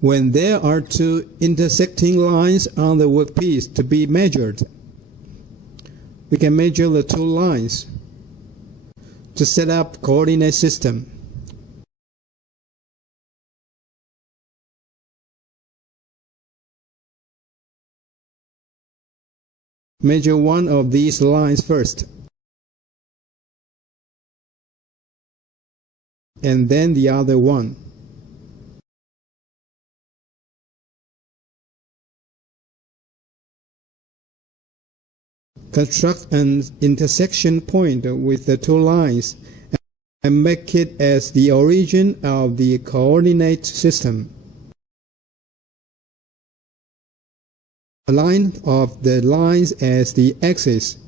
When there are two intersecting lines on the workpiece to be measured, we can measure the two lines to set up coordinate system. Measure one of these lines first, and then the other one. Construct an intersection point with the two lines and make it as the origin of the coordinate system. Align of the lines as the axis.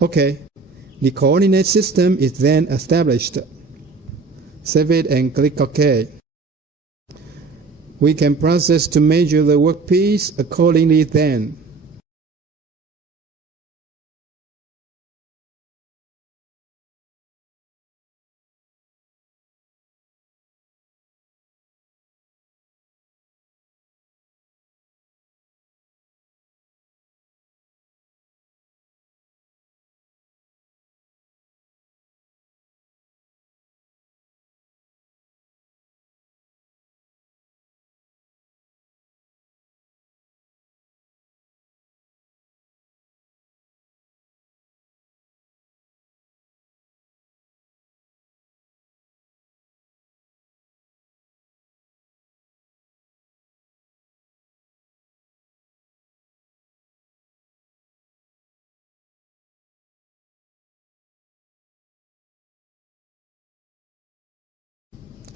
Okay, the coordinate system is then established. Save it and click OK. We can process to measure the workpiece accordingly then.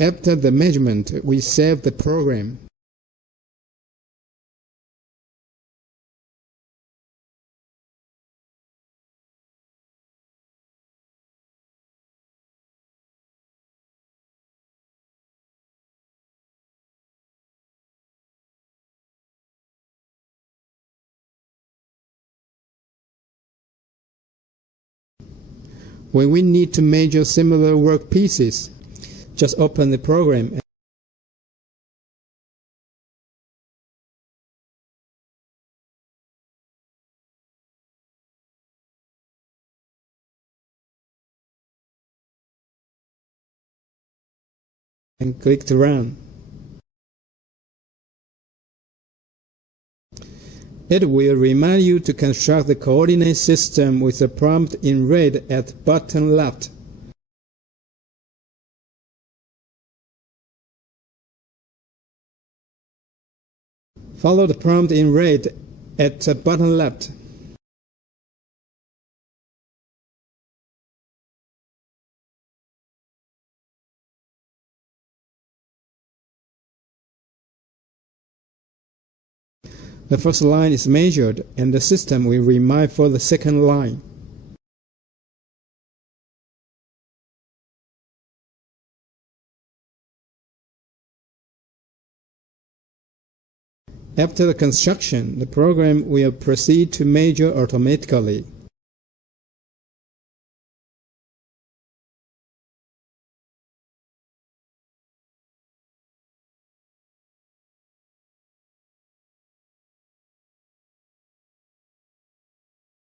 After the measurement, we save the program. When we need to measure similar workpieces, just open the program and click to run. It will remind you to construct the coordinate system with the prompt in red at bottom left. Follow the prompt in red at the bottom left. The first line is measured, and the system will remind for the second line. After the construction, the program will proceed to measure automatically.